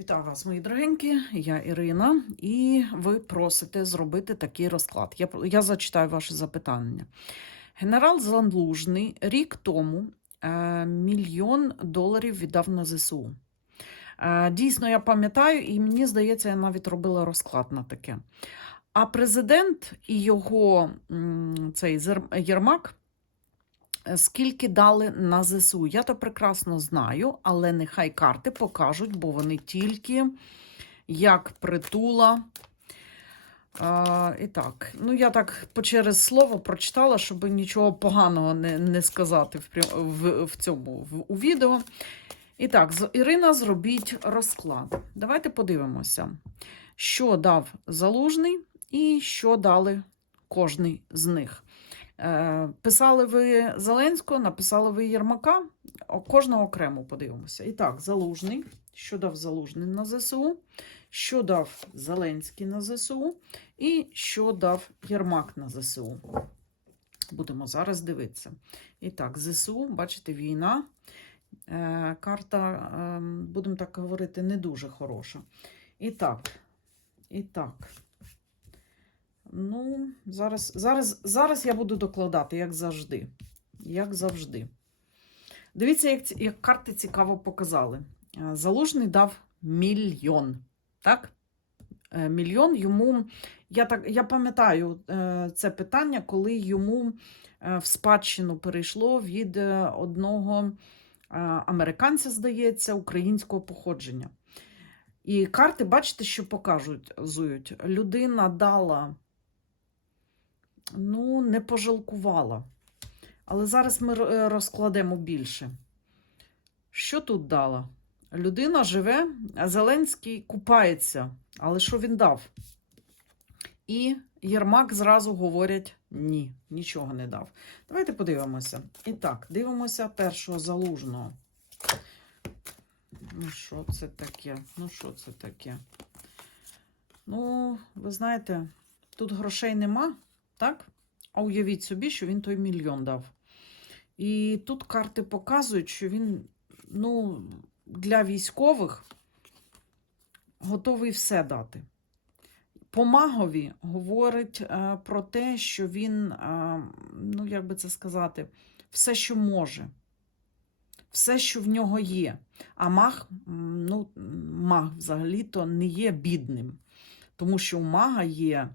Вітаю вас, мої дорогенькі, я Ірина, і ви просите зробити такий розклад. Я, я зачитаю ваші запитання. Генерал Залужний рік тому е, мільйон доларів віддав на ЗСУ. Е, дійсно, я пам'ятаю, і мені здається, я навіть робила розклад на таке. А президент і його цей Єрмак скільки дали на ЗСУ. Я то прекрасно знаю, але нехай карти покажуть, бо вони тільки як притула. А, і так, ну я так через слово прочитала, щоб нічого поганого не, не сказати в, в, в цьому в, у відео. І так, Ірина, зробіть розклад. Давайте подивимося, що дав залужний і що дали кожний з них. Е, Писали ви Зеленського, написали ви Єрмака. Кожного окремо подивимося. І так, Залужний. Що дав Залужний на ЗСУ? Що дав Зеленський на ЗСУ? І що дав Єрмак на ЗСУ? Будемо зараз дивитися. І так, ЗСУ, бачите, війна. Е, Карта, е, будемо так говорити, не дуже хороша. І так, і так. Ну, зараз, зараз, зараз я буду докладати, як завжди. Як завжди. Дивіться, як, як карти цікаво показали. Е, Залужний дав мільйон. Так? Е, Мільйон йому. Я, так, я пам'ятаю е, це питання, коли йому в спадщину перейшло від одного американця, здається, українського походження. І карти, бачите, що покажуть. зують. Людина дала ну, не пожалкувала. Але зараз ми е, розкладемо більше. Що тут дала? Людина живе, а Зеленський купається. Але що він дав? І Єрмак зразу говорять: ні, нічого не дав. Давайте подивимося. І так, дивимося першого залужного. Ну, що це таке? Ну, що це таке? Ну, ви знаєте, тут грошей нема, так? А уявіть собі, що він той мільйон дав. І тут карти показують, що він ну, для військових готовий все дати. По магові говорить е, про те, що він, е, ну як би це сказати, все, що може, все, що в нього є. А маг, ну, маг взагалі-то не є бідним, тому що у мага є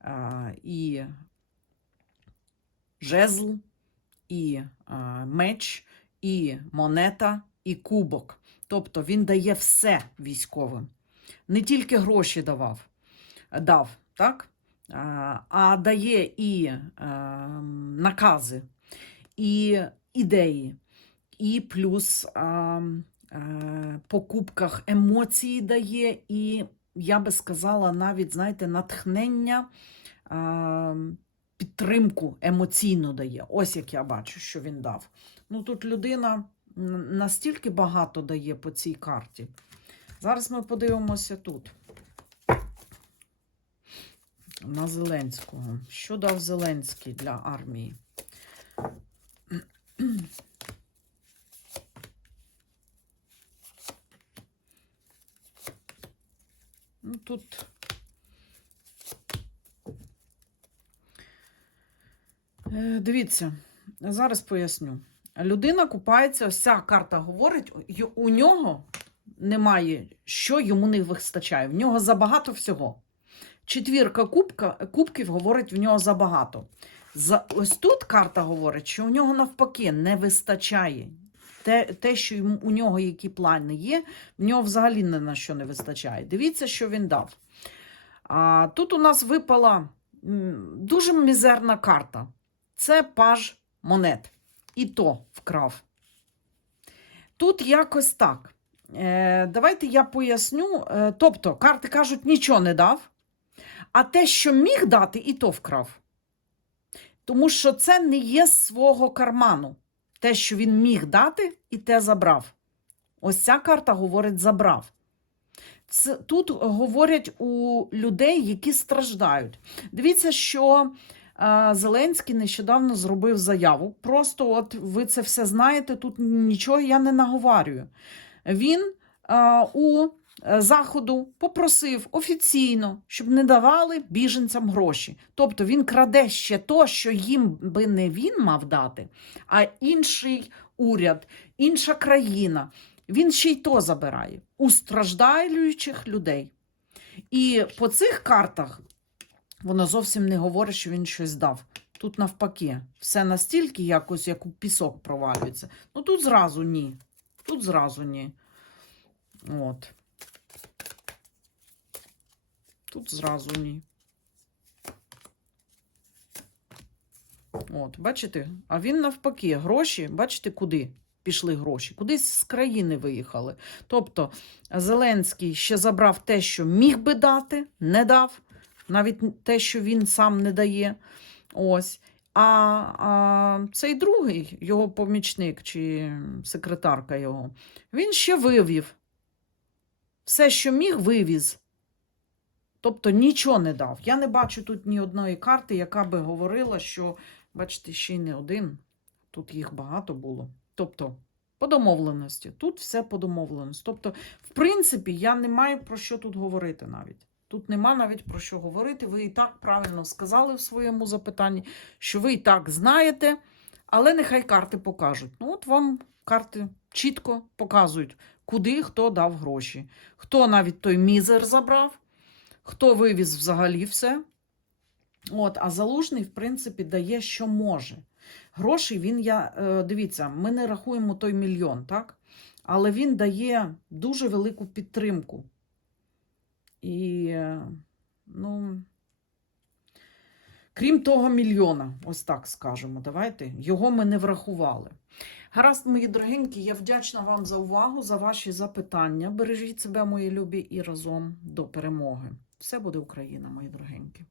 е, і жезл, і е, меч, і монета, і кубок. Тобто він дає все військовим. Не тільки гроші давав, дав, так? А, а дає і е, накази, і ідеї, і плюс е, е, по емоції дає, і я би сказала, навіть, знаєте, натхнення. Підтримку емоційну дає. Ось як я бачу, що він дав. Ну тут людина настільки багато дає по цій карті. Зараз ми подивимося тут. На Зеленського. Що дав Зеленський для армії? Ну, тут Дивіться, зараз поясню. Людина купається, ось ця карта говорить, у нього немає, що йому не вистачає. В нього забагато всього. Четвірка кубка, кубків говорить, в нього забагато. За, ось тут карта говорить, що у нього навпаки не вистачає. Те, те, що у нього які плани є, в нього взагалі ні на що не вистачає. Дивіться, що він дав. А, тут у нас випала дуже мізерна карта. Це паж монет. І то вкрав. Тут якось так. Е, давайте я поясню. Е, тобто, карти кажуть, нічого не дав, а те, що міг дати, і то вкрав. Тому що це не є свого карману. Те, що він міг дати, і те забрав. Ось ця карта говорить забрав. Це, тут говорять у людей, які страждають. Дивіться, що Зеленський нещодавно зробив заяву. Просто от ви це все знаєте, тут нічого я не наговарюю. Він у е, заходу попросив офіційно, щоб не давали біженцям гроші. Тобто він краде ще то, що їм би не він мав дати, а інший уряд, інша країна. Він ще й то забирає у страждаючих людей. І по цих картах воно зовсім не говорить, що він щось дав. Тут навпаки, все настільки якось, як у пісок провалюється. Ну тут зразу ні. Тут зразу ні. От. Тут зразу ні. От, бачите? А він навпаки, гроші, бачите, куди пішли гроші? Кудись з країни виїхали. Тобто Зеленський ще забрав те, що міг би дати, не дав, навіть те, що він сам не дає. Ось. А, а цей другий, його помічник чи секретарка його, він ще вивів. Все, що міг, вивіз. Тобто нічого не дав. Я не бачу тут ні одної карти, яка би говорила, що, бачите, ще й не один. Тут їх багато було. Тобто, по домовленості. Тут все по домовленості. Тобто, в принципі, я не маю про що тут говорити навіть. Тут нема навіть про що говорити. Ви і так правильно сказали в своєму запитанні, що ви і так знаєте, але нехай карти покажуть. Ну, от вам карти чітко показують, куди хто дав гроші. Хто навіть той мізер забрав, хто вивіз взагалі все. От, а залужний, в принципі, дає, що може. Гроші він я. е, Дивіться, ми не рахуємо той мільйон, так? Але він дає дуже велику підтримку. І, е, ну, крім того мільйона, ось так скажемо, давайте, його ми не врахували. Гаразд, мої дорогенькі, я вдячна вам за увагу, за ваші запитання. Бережіть себе, мої любі, і разом до перемоги. Все буде Україна, мої дорогенькі.